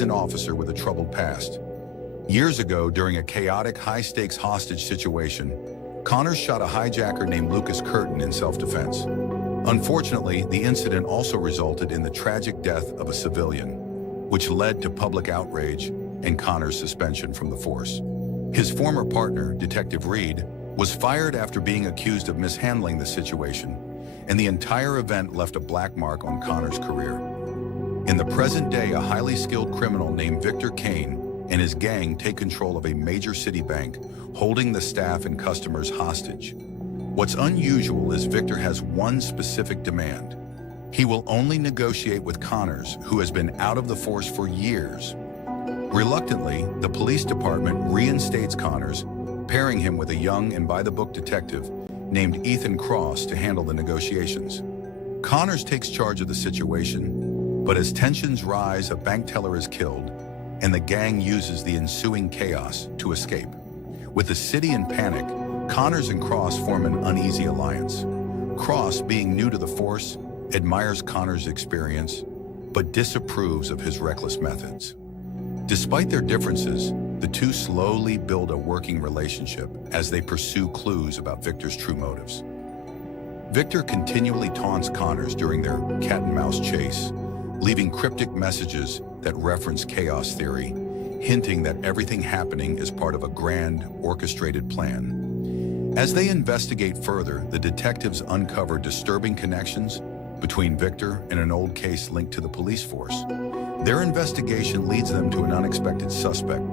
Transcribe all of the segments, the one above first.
an officer with a troubled past. Years ago, during a chaotic, high-stakes hostage situation, Connors shot a hijacker named Lucas Curtin in self-defense. Unfortunately, the incident also resulted in the tragic death of a civilian, which led to public outrage and Connors' suspension from the force. His former partner, Detective Reed, was fired after being accused of mishandling the situation, and the entire event left a black mark on Connors' career. In the present day, a highly skilled criminal named Victor Kane and his gang take control of a major city bank, holding the staff and customers hostage. What's unusual is Victor has one specific demand. He will only negotiate with Connors, who has been out of the force for years. Reluctantly, the police department reinstates Connors, pairing him with a young and by-the-book detective named Ethan Cross to handle the negotiations. Connors takes charge of the situation, but as tensions rise, a bank teller is killed, and the gang uses the ensuing chaos to escape. With the city in panic, Connors and Cross form an uneasy alliance. Cross, being new to the force, admires Connors' experience, but disapproves of his reckless methods. Despite their differences, the two slowly build a working relationship as they pursue clues about Victor's true motives. Victor continually taunts Connors during their cat-and-mouse chase, leaving cryptic messages that reference chaos theory, hinting that everything happening is part of a grand, orchestrated plan. As they investigate further, the detectives uncover disturbing connections between Victor and an old case linked to the police force. Their investigation leads them to an unexpected suspect,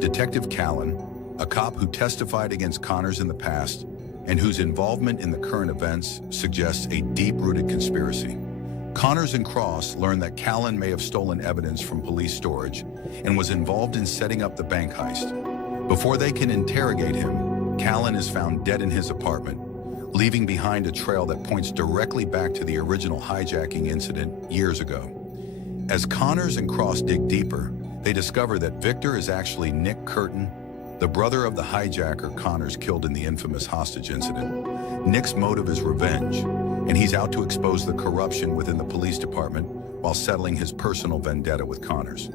Detective Callan, a cop who testified against Connors in the past and whose involvement in the current events suggests a deep-rooted conspiracy. Connors and Cross learn that Callan may have stolen evidence from police storage and was involved in setting up the bank heist. Before they can interrogate him, Callan is found dead in his apartment, leaving behind a trail that points directly back to the original hijacking incident years ago. As Connors and Cross dig deeper, they discover that Victor is actually Nick Curtin, the brother of the hijacker Connors killed in the infamous hostage incident. Nick's motive is revenge, and he's out to expose the corruption within the police department while settling his personal vendetta with Connors.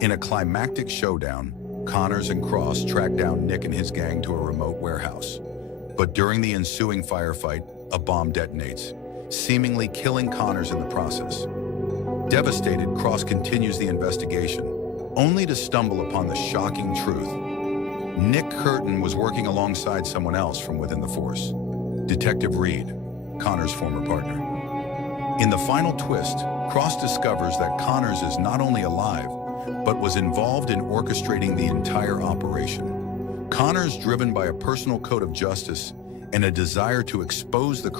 In a climactic showdown, Connors and Cross track down Nick and his gang to a remote warehouse. But during the ensuing firefight, a bomb detonates, seemingly killing Connors in the process. Devastated, Cross continues the investigation, only to stumble upon the shocking truth. Nick Curtin was working alongside someone else from within the force, Detective Reed, Connors' former partner. In the final twist, Cross discovers that Connors is not only alive, but was involved in orchestrating the entire operation. Connors, driven by a personal code of justice and a desire to expose the corruption,